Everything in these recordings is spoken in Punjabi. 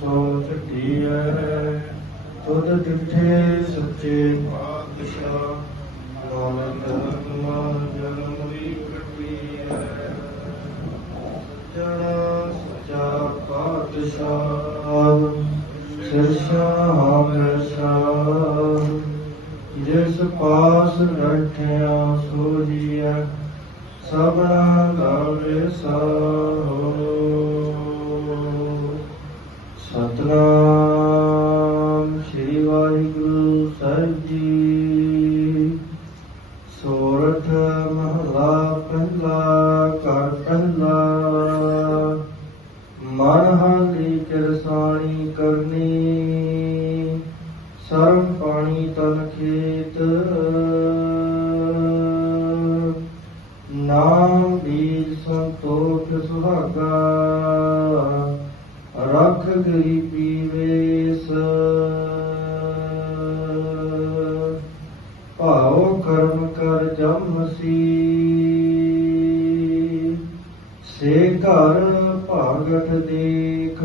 ਸੋ ਛਟੀਐ ਤੁਧ ਡਿਠੇ ਸੱਚੇ ਪਾਤਸ਼ਾਹ, ਨਾਨਕ ਆਤਮਾ ਜਨਮ ਜਿਸ ਪਾਸ ਰੱਖਿਆ ਸੋ ਜੀਐ ਸਭਨਾ ਲਾਵੇ ਸਾ ਵਾਹਿਗੁਰੂ ਸੋਰਠ ਮਹਲਾ ਪਹਿਲਾ ਕਰ ਪਹਿਲਾ। ਮਨ ਹਾਲੀ ਕਿਰਸਾਣੀ ਕਰਨੀ, ਸਰਮ ਪਾਣੀ ਤਨ ਖੇਤ। ਨਾਮ ਬੀਜ ਸੰਤੋਖ ਸੁਹਾਗਾ, ਰਖ ਗਰੀਬੀ ਵੇਸ ਜਮਸੀ ਸੇ ਘਰ ਭਾਗਤ ਦੇਖ।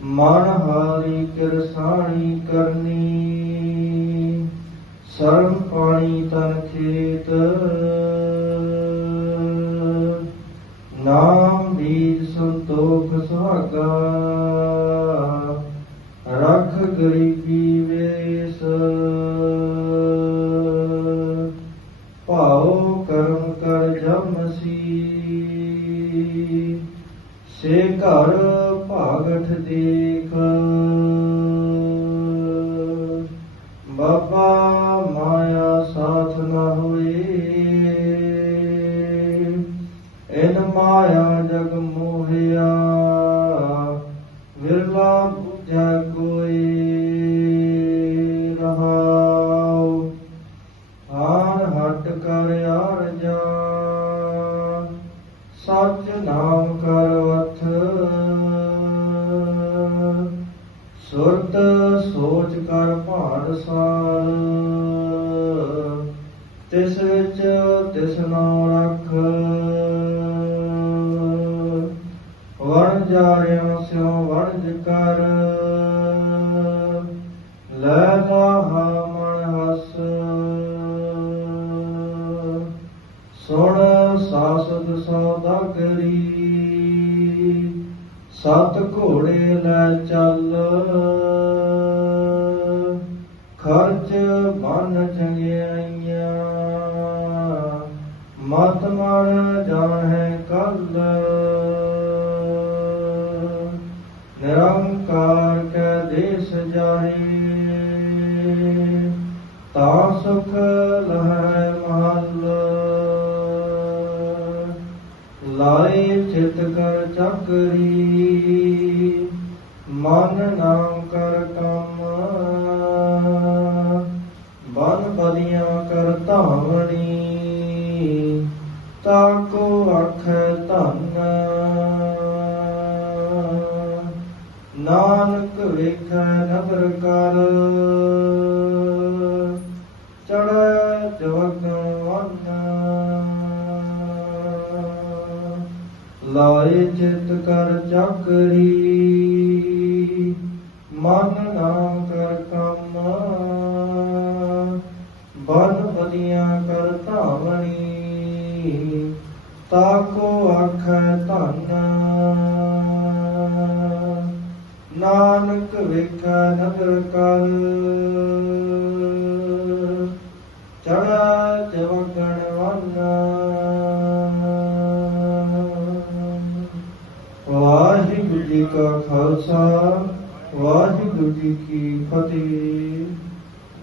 ਮਨ ਹਾਰੀ ਕਿਰਸਾਣੀ ਕਰਨੀ ਸਰਮ ਪਾਣੀ ਤਨ ਖੇਤ। ਸੇ ਘਰ ਭਾਗਠ ਦੇਖ ਬਾਬਾ ਮਾਇਆ ਸਾਥ ਨਾ ਹੋਏ। ਇਨ ਮਾਇਆ ਜਗ ਮੋਹਿਆ। ਤਿਸ ਵਿੱਚ, ਤਿਸ ਨਾਮ ਰੱਖ ਵਣ ਜਾਰਿਓ ਸਿਉ ਵਣਜ ਕਰ ਲੈ ਲਾਹਾ ਮਨ ਹਸ। ਸੁਣ ਸਾਸਦ ਸੌਦਾਗਰੀ ਸਤ ਘੋੜੇ ਲੈ ਚੱਲ। ਮਰ ਜਾਹੇ ਕੱਲ। ਨਿਰੰਕਾਰ ਕੈ ਦੇਸ ਜਾਹੇ, ਤਾ ਸੁਖ ਲਹੈ ਮਹਲ। ਲਾਏ ਚਿਤ ਕਰ ਚੱਕਰੀ, ਮਨ ਨਾਮ ਕਰ ਕੰਮ। ਬਨ ਬਦੀਆਂ ਕਰ ਧਾਵਣੀ ਤਾਕੋ ਅਖ ਧੰਨ। ਨਾਨਕ ਵੇਖੈ ਨਦਰ ਕਰ। ਚੜੈ ਜਵਗ ਵਨ ਲਾਏ ਚਿਤ ਕਰ ਚੱਕਰੀ। ਮਨ ਤਾਕੋ ਅਖ ਧਨ। ਨਾਨਕ ਵੇਖੈ ਨਦਰ ਕਰ। ਚੜਾ ਜਵਗਣ ਵਨ ਵਾਹਿਗੁਰੂ ਜੀ ਕਾ ਖਾਲਸਾ, ਵਾਹਿਗੁਰੂ ਜੀ ਕੀ ਫਤਿਹ।